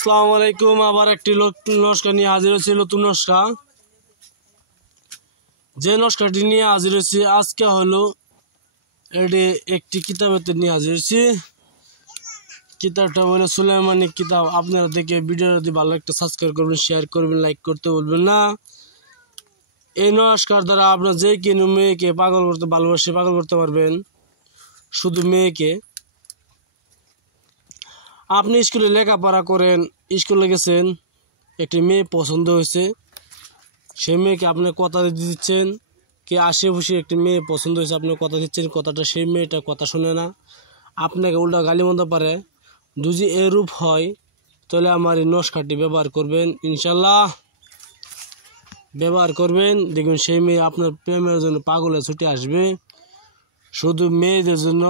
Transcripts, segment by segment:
আসসালামু আলাইকুম। আবার একটি নস্কা নিয়ে হাজির হয়েছি, নতুন নস্কা। যে নস্কাটি নিয়ে হাজির হয়েছি আজকে হলো এটি একটি কিতাবেতে নিয়ে হাজির হয়েছি। কিতাবটা হলো সুলাইমানি কিতাব। আপনারা দেখে ভিডিও যদি ভালো একটা সাবস্ক্রাইব করবেন, শেয়ার করবেন, লাইক করতে বলবেন না। এই নস্কার দ্বারা আপনার যে কোনো মেয়েকে পাগল করতে ভালোবাসে পাগল করতে পারবেন। শুধু মেয়েকে, আপনি স্কুলে লেখাপড়া করেন, স্কুলে গেছেন, একটি মেয়ে পছন্দ হয়েছে, সেই মেয়েকে আপনি কথা দিচ্ছেন, কে আশেপাশে একটি মেয়ে পছন্দ হয়েছে, আপনি কথা দিচ্ছেন, কথাটা সেই মেয়েটা কথা শুনে না, আপনাকে উল্টা গালি মন্দ পারে। যদি এরূপ হয় তাহলে আমার এই নস্কাটি ব্যবহার করবেন, ইনশাল্লাহ ব্যবহার করবেন। দেখুন সেই মেয়ে আপনার প্রেমের জন্য পাগলে ছুটে আসবে। শুধু মেয়েদের জন্য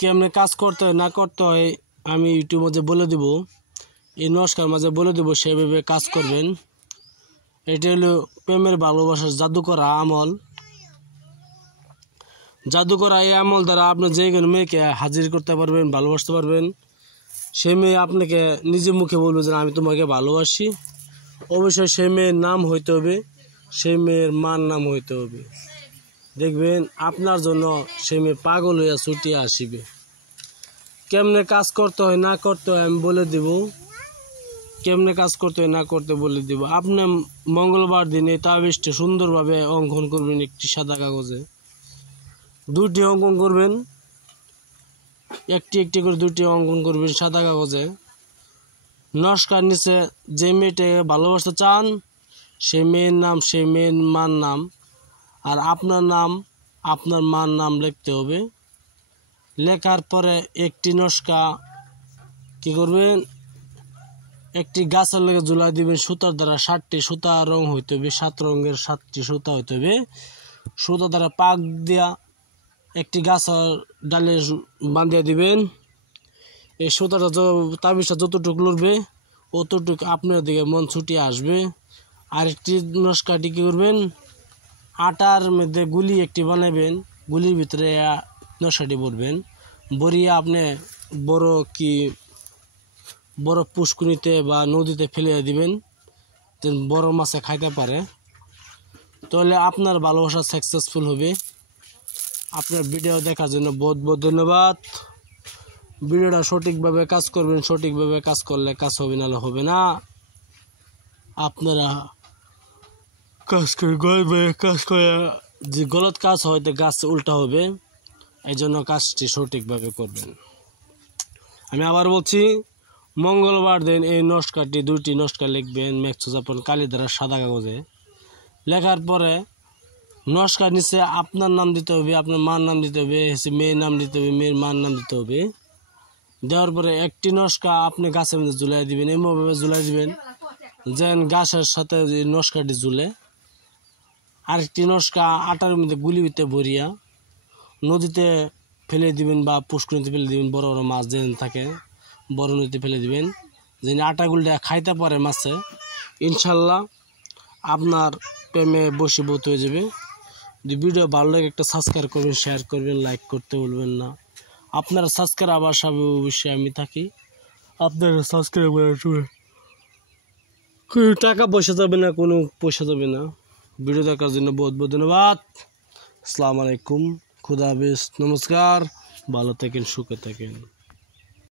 কেমনে কাজ করতে হয় না করতে হয় আমি ইউটিউব মাঝে বলে দেব, এই নস্কার মাঝে বলে দেব, সেভাবে কাজ করবেন। এটা হলো প্রেমের ভালোবাসার জাদুকরা আমল। জাদুকরা এই আমল দ্বারা আপনি যে কোনো মেয়েকে হাজির করতে পারবেন, ভালোবাসতে পারবেন। সেই মেয়ে আপনাকে নিজে মুখে বলবে যে আমি তোমাকে ভালোবাসি। অবশ্যই সেই মেয়ের নাম হইতে হবে, সেই মেয়ের মার নাম হইতে হবে। দেখবেন আপনার জন্য সেই মেয়ে পাগল হইয়া ছুটিয়া আসিবে। কেমনে কাজ করতে হয় না করতে হয় আমি বলে দেব, কেমনে কাজ করতে হয় না করতে বলে দেব। আপনি মঙ্গলবার দিনে তাবিজটা সুন্দরভাবে অঙ্কন করবেন। একটি সাদা কাগজে দুইটি অঙ্কন করবেন, একটি একটি করে দুইটি অঙ্কন করবেন সাদা কাগজে। নস্কার নিচে যে মেয়েটাকে ভালোবাসতে চান সেই মেয়ের নাম, সেই মেয়ের মার নাম, আর আপনার নাম, আপনার মার নাম লিখতে হবে। লেখার পরে একটি নস্কা কি করবেন, একটি গাছের লেগে ঝুলাই দিবেন সুতার দ্বারা। 7টি সুতা রং হইতে হবে, 7 রঙের 7টি সুতা হইতে হবে। সুতা দ্বারা পাক দিয়া একটি গাছের ডালে বাঁধিয়ে দিবেন। এই সুতাটা তাবিজটা যতটুকু লড়বে অতটুকু আপনার দিকে মন ছুটিয়ে আসবে। আরেকটি নস্কাটি কী করবেন, আটার মধ্যে গুলি একটি বানাবেন, গুলির ভিতরে নস্কাটি ভরবেন। ভরিয়ে আপনি বড় পুষ্করিণীতে বা নদীতে ফেলে দিবেন, যেন বড় মাছে খাইতে পারে। তাহলে আপনার ভালোবাসা সাকসেসফুল হবে। আপনার ভিডিও দেখার জন্য বহুত বহুত ধন্যবাদ। ভিডিওটা সঠিকভাবে কাজ করবেন, সঠিকভাবে কাজ করলে কাজ হবে, নাহলে হবে না। আপনারা কাজ করে যে গলত কাজ হয়তো গাছ উল্টা হবে, এই জন্য কাজটি সঠিকভাবে করবেন। আমি আবার বলছি, মঙ্গলবার দিন এই নস্কাটি, 2টি নস্কা লিখবেন মেঘসুজাপন কালি দ্বারা সাদা কাগজে। লেখার পরে নস্কার নিচে আপনার নাম দিতে হবে, আপনার মার নাম দিতে হবে, মেয়ের নাম দিতে হবে, মেয়ের মার নাম দিতে হবে। দেওয়ার পরে একটি নস্কা আপনি গাছের মধ্যে ঝুলাই দিবেন, এমনভাবে ঝুলাই দিবেন যেন গাছের সাথে নস্কাটি ঝুলে। আরেকটি নস্কা আটার মধ্যে গুলিতে ভরিয়া নদীতে ফেলে দিবেন বা পুষ্করিণীতে ফেলে দিবেন। বড় বড় মাছ যেন থাকে বড় নদীতে ফেলে দিবেন, যেন আটাগুলটা খাইতে পারে মাছে। ইনশাল্লাহ আপনার প্রেমে বশীভূত হয়ে যাবে। যদি ভিডিও ভালো লাগে একটা সাবস্ক্রাইব করবেন, শেয়ার করবেন, লাইক করতে বলবেন না। আপনারা সাবস্ক্রাইব আবার সব অবশ্যই আমি থাকি, আপনারা সাবস্ক্রাইব করে টাকা পয়সা যাবে না, কোনো পয়সা যাবে না। ভিডিও দেখার জন্য বহুত বহুত ধন্যবাদ। আসসালামু আলাইকুম, খুদা হাফেজ, নমস্কার, ভালো থাকেন, সুখে থাকেন।